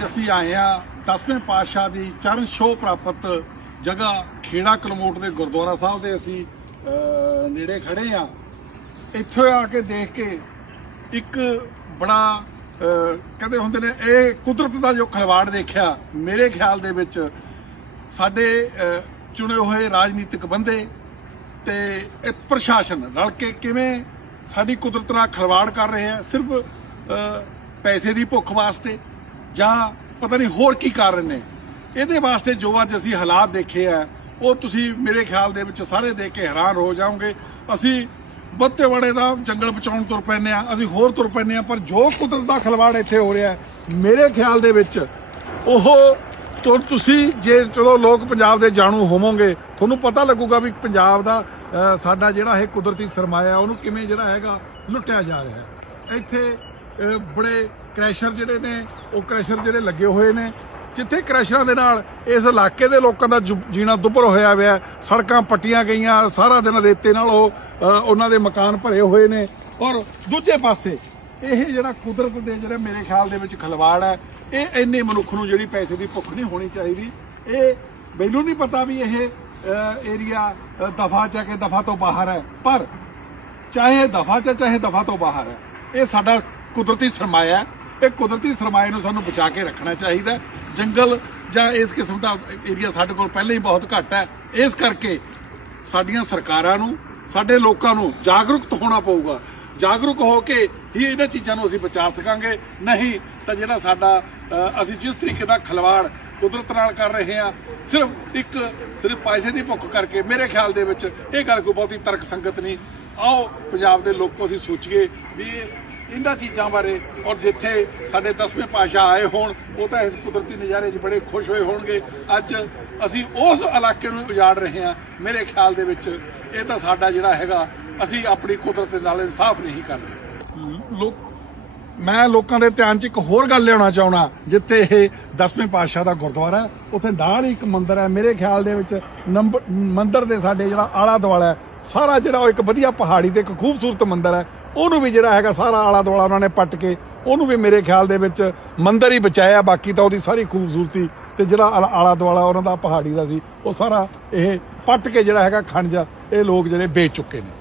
ਅੱਜ ਅਸੀਂ ਆਏ ਆ 10ਵੇਂ ਪਾਤਸ਼ਾਹ ਦੀ ਚਰਨ ਛੋਹ ਪ੍ਰਾਪਤ ਜਗ੍ਹਾ ਖੇੜਾ ਕਲਮੋਟ ਦੇ ਗੁਰਦੁਆਰਾ ਸਾਹਿਬ ਦੇ ਅਸੀਂ ਨੇੜੇ ਖੜੇ ਆ ਇੱਥੇ ਆ ਕੇ ਦੇਖ ਕੇ ਇੱਕ ਬੜਾ ਕਹਿੰਦੇ ਹੁੰਦੇ ਨੇ, ਇਹ ਕੁਦਰਤ ਦਾ ਜੋ ਖਿਲਵਾੜ ਦੇਖਿਆ, ਮੇਰੇ ਖਿਆਲ ਦੇ ਵਿੱਚ ਸਾਡੇ ਚੁਣੇ ਹੋਏ ਰਾਜਨੀਤਿਕ ਬੰਦੇ ਤੇ ਇਹ ਪ੍ਰਸ਼ਾਸਨ ਰਲ ਕੇ ਕਿਵੇਂ ਸਾਡੀ ਕੁਦਰਤ ਨਾਲ ਖਿਲਵਾੜ ਕਰ ਰਹੇ ਆ, ਸਿਰਫ ਪੈਸੇ ਦੀ ਭੁੱਖ ਵਾਸਤੇ ਜਾਂ ਪਤਾ ਨਹੀਂ ਹੋਰ ਕੀ ਕਾਰਨ ਨੇ। ਇਹਦੇ ਵਾਸਤੇ ਜੋ ਅੱਜ ਅਸੀਂ ਹਾਲਾਤ ਦੇਖੇ ਆ, ਉਹ ਤੁਸੀਂ ਮੇਰੇ ਖਿਆਲ ਦੇ ਵਿੱਚ ਸਾਰੇ ਦੇਖ ਕੇ ਹੈਰਾਨ ਹੋ ਜਾਓਗੇ। ਅਸੀਂ ਬੱਤੇ ਵੜੇ ਦਾ ਜੰਗਲ ਬਚਾਉਣ ਤੁਰ ਪੈਂਦੇ ਆ, ਅਸੀਂ ਹੋਰ ਤੁਰ ਪੈਂਦੇ ਆ, ਪਰ ਜੋ ਕੁਦਰਤ ਦਾ ਖਿਲਵਾੜ ਇੱਥੇ ਹੋ ਰਿਹਾ, ਮੇਰੇ ਖਿਆਲ ਦੇ ਵਿੱਚ ਉਹ ਤੋਂ, ਤੁਸੀਂ ਜੇ ਚਲੋ ਲੋਕ ਪੰਜਾਬ ਦੇ ਜਾਣੂ ਹੋਵੋਗੇ, ਤੁਹਾਨੂੰ ਪਤਾ ਲੱਗੂਗਾ ਵੀ ਪੰਜਾਬ ਦਾ ਸਾਡਾ ਜਿਹੜਾ ਇਹ ਕੁਦਰਤੀ ਸਰਮਾਇਆ, ਉਹਨੂੰ ਕਿਵੇਂ ਜਿਹੜਾ ਹੈਗਾ ਲੁੱਟਿਆ ਜਾ ਰਿਹਾ ਇੱਥੇ ਬੜੇ ਕ੍ਰੈਸ਼ਰ ਜਿਹੜੇ ਨੇ ਉਹ ਕ੍ਰੈਸ਼ਰ ਜਿਹੜੇ ਲੱਗੇ ਹੋਏ ਨੇ। ਜਿੱਥੇ ਕ੍ਰੈਸ਼ਰਾਂ ਦੇ ਨਾਲ ਇਸ ਇਲਾਕੇ ਦੇ ਲੋਕਾਂ ਦਾ ਜੁ- ਜੀਣਾ ਦੁੱਭਰ ਹੋਇਆ ਹੋਇਆ ਸੜਕਾਂ ਪੱਟੀਆਂ ਗਈਆਂ ਸਾਰਾ ਦਿਨ ਰੇਤੇ ਨਾਲ ਉਹ ਉਹਨਾਂ ਦੇ ਮਕਾਨ ਭਰੇ ਹੋਏ ਨੇ। ਔਰ ਦੂਜੇ ਪਾਸੇ ਇਹ ਜਿਹੜਾ ਕੁਦਰਤ ਦੇ ਜਿਹੜੇ ਮੇਰੇ ਖਿਆਲ ਦੇ ਵਿੱਚ ਖਲਵਾੜ ਹੈ ਇਹ ਇੰਨੇ ਮਨੁੱਖ ਨੂੰ ਜਿਹੜੀ ਪੈਸੇ ਦੀ ਭੁੱਖ ਨਹੀਂ ਹੋਣੀ ਚਾਹੀਦੀ। ਇਹ ਮੈਨੂੰ ਨਹੀਂ ਪਤਾ ਵੀ ਇਹ ਏਰੀਆ ਦਫਾ ਚ ਹੈ ਕਿ ਦਫਾ ਤੋਂ ਬਾਹਰ ਹੈ। ਪਰ ਚਾਹੇ ਦਫਾ ਚ ਹੈ, ਚਾਹੇ ਦਫਾ ਤੋਂ ਬਾਹਰ ਹੈ ਇਹ ਸਾਡਾ ਕੁਦਰਤੀ ਸਰਮਾਇਆ ਹੈ। ਇਹ ਕੁਦਰਤੀ ਸਰਮਾਏ ਨੂੰ ਸਾਨੂੰ ਬਚਾ ਕੇ ਰੱਖਣਾ ਚਾਹੀਦਾ ਜੰਗਲ ਜਾਂ ਇਸ ਕਿਸਮ ਦਾ ਏਰੀਆ ਸਾਡੇ ਕੋਲ ਪਹਿਲਾਂ ਹੀ ਬਹੁਤ ਘੱਟ ਹੈ। ਇਸ ਕਰਕੇ ਸਾਡੀਆਂ ਸਰਕਾਰਾਂ ਨੂੰ, ਸਾਡੇ ਲੋਕਾਂ ਨੂੰ ਜਾਗਰੂਕ ਹੋਣਾ ਪਊਗਾ। ਜਾਗਰੂਕ ਹੋ ਕੇ ਹੀ ਇਹਨਾਂ ਚੀਜ਼ਾਂ ਨੂੰ ਅਸੀਂ ਬਚਾ ਸਕਾਂਗੇ। ਨਹੀਂ ਤਾਂ ਜਿਹੜਾ ਸਾਡਾ ਅਸੀਂ ਜਿਸ ਤਰੀਕੇ ਦਾ ਖਲਵਾੜ ਕੁਦਰਤ ਨਾਲ ਕਰ ਰਹੇ ਹਾਂ, ਸਿਰਫ ਇੱਕ, ਸਿਰਫ ਪੈਸੇ ਦੀ ਭੁੱਖ ਕਰਕੇ ਮੇਰੇ ਖਿਆਲ ਦੇ ਵਿੱਚ ਇਹ ਗੱਲ ਕੋਈ ਬਹੁਤੀ ਤਰਕ ਸੰਗਤ ਨਹੀਂ। ਆਓ ਪੰਜਾਬ ਦੇ ਲੋਕੋ ਅਸੀਂ ਸੋਚੀਏ ਵੀ ਇਹਨਾਂ ਚੀਜ਼ਾਂ ਬਾਰੇ ਔਰ ਜਿੱਥੇ ਸਾਡੇ 10ਵੇਂ ਪਾਸ਼ਾ ਆਏ ਹੋਣ, ਉਹ ਤਾਂ ਇਸ ਕੁਦਰਤੀ ਨਜ਼ਾਰੇ 'ਚ ਬੜੇ ਖੁਸ਼ ਹੋਏ ਹੋਣਗੇ। ਅੱਜ ਅਸੀਂ ਉਸ ਇਲਾਕੇ ਨੂੰ ਉਜਾੜ ਰਹੇ ਹਾਂ, ਮੇਰੇ ਖਿਆਲ ਦੇ ਵਿੱਚ ਇਹ ਤਾਂ ਸਾਡਾ ਜਿਹੜਾ ਹੈਗਾ, ਅਸੀਂ ਆਪਣੀ ਕੁਦਰਤ ਦੇ ਨਾਲ ਇਨਸਾਫ ਨਹੀਂ ਕਰ ਰਹੇ। ਲੋਕ ਮੈਂ ਲੋਕਾਂ ਦੇ ਧਿਆਨ 'ਚ ਇੱਕ ਹੋਰ ਗੱਲ ਲਿਆਉਣਾ ਚਾਹਣਾ ਜਿੱਥੇ ਇਹ 10ਵੇਂ ਪਾਤਸ਼ਾਹ ਦਾ ਗੁਰਦੁਆਰਾ ਹੈ। ਉੱਥੇ ਨਾਲ ਹੀ ਇੱਕ ਮੰਦਿਰ ਹੈ, ਮੇਰੇ ਖਿਆਲ ਦੇ ਵਿੱਚ ਨੰਬਰ ਮੰਦਿਰ ਦੇ ਸਾਡੇ ਜਿਹੜਾ ਆਲਾ ਦੁਆਲਾ ਹੈ, ਸਾਰਾ ਜਿਹੜਾ ਉਹ ਇੱਕ ਵਧੀਆ ਪਹਾੜੀ ਤੇ ਇੱਕ ਖੂਬਸੂਰਤ ਮੰਦਿਰ ਹੈ। ਉਹਨੂੰ ਵੀ ਜਿਹੜਾ ਹੈਗਾ ਸਾਰਾ ਆਲਾ ਦੁਆਲਾ ਉਹਨਾਂ ਨੇ ਪੱਟ ਕੇ, ਉਹਨੂੰ ਵੀ ਮੇਰੇ ਖਿਆਲ ਦੇ ਵਿੱਚ ਮੰਦਰ ਹੀ ਬਚਾਇਆ, ਬਾਕੀ ਤਾਂ ਉਹਦੀ ਸਾਰੀ ਖੂਬਸੂਰਤੀ ਤੇ ਜਿਹੜਾ ਆਲਾ- ਆਲਾ ਦੁਆਲਾ ਉਹਨਾਂ ਦਾ ਪਹਾੜੀ ਦਾ ਸੀ, ਉਹ ਸਾਰਾ ਇਹ ਪੱਟ ਕੇ ਜਿਹੜਾ ਹੈਗਾ ਖਣਜ, ਇਹ ਲੋਕ ਜਿਹੜੇ ਵੇਚ ਚੁੱਕੇ ਨੇ।